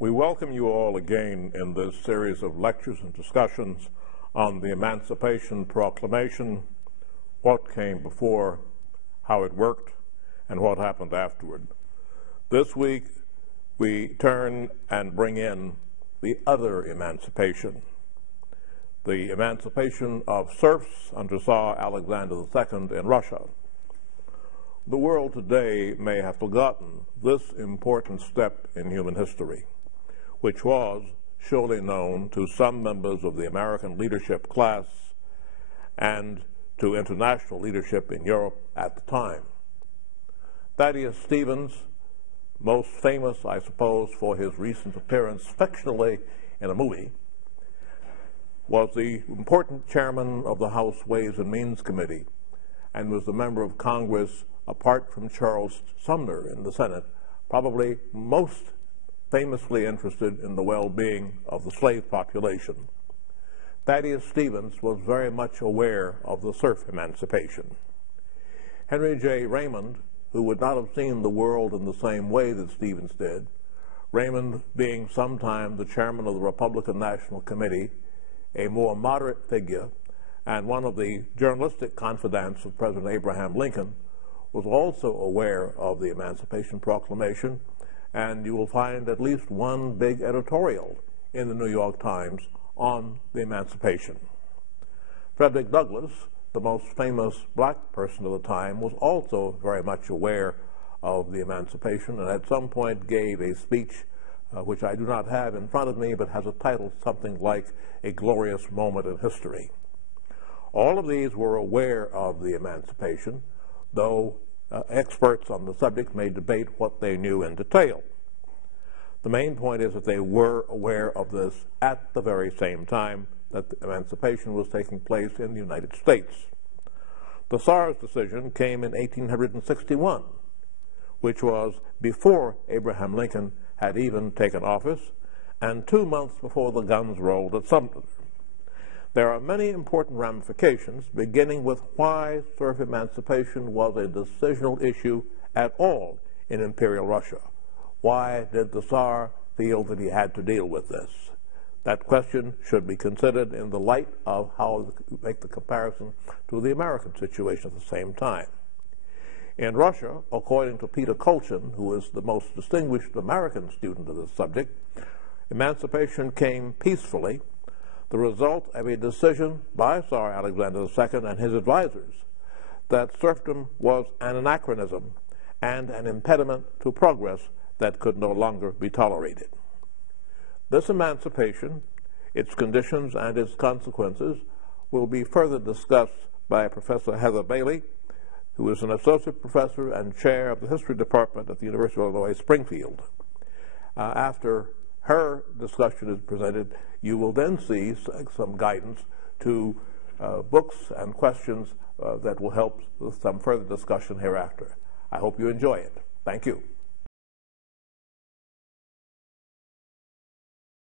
We welcome you all again in this series of lectures and discussions on the Emancipation Proclamation, what came before, how it worked, and what happened afterward. This week, we turn and bring in the other emancipation, the emancipation of serfs under Tsar Alexander II in Russia. The world today may have forgotten this important step in human history, which was surely known to some members of the American leadership class and to international leadership in Europe at the time. Thaddeus Stevens, most famous, I suppose, for his recent appearance fictionally in a movie, was the important chairman of the House Ways and Means Committee and was the member of Congress, apart from Charles Sumner in the Senate, probably most famously interested in the well-being of the slave population. Thaddeus Stevens was very much aware of the serf emancipation. Henry J. Raymond, who would not have seen the world in the same way that Stevens did, Raymond being sometime the chairman of the Republican National Committee, a more moderate figure, and one of the journalistic confidants of President Abraham Lincoln, was also aware of the Emancipation Proclamation, and you will find at least one big editorial in the New York Times on the emancipation. Frederick Douglass, the most famous black person of the time, was also very much aware of the emancipation and at some point gave a speech which I do not have in front of me, but has a title something like A Glorious Moment in History. All of these were aware of the emancipation, though experts on the subject may debate what they knew in detail. The main point is that they were aware of this at the very same time that the emancipation was taking place in the United States. The Tsar's decision came in 1861, which was before Abraham Lincoln had even taken office, and 2 months before the guns rolled at Sumter. There are many important ramifications, beginning with why serf emancipation was a decisional issue at all in Imperial Russia. Why did the Tsar feel that he had to deal with this? That question should be considered in the light of how to make the comparison to the American situation at the same time. In Russia, according to Peter Kolchin, who is the most distinguished American student of this subject, emancipation came peacefully, the result of a decision by Tsar Alexander II and his advisors that serfdom was an anachronism and an impediment to progress that could no longer be tolerated. This emancipation, its conditions and its consequences, will be further discussed by Professor Heather Bailey, who is an associate professor and chair of the history department at the University of Illinois Springfield. After her discussion is presented, you will then see some guidance to books and questions that will help with some further discussion hereafter. I hope you enjoy it. Thank you.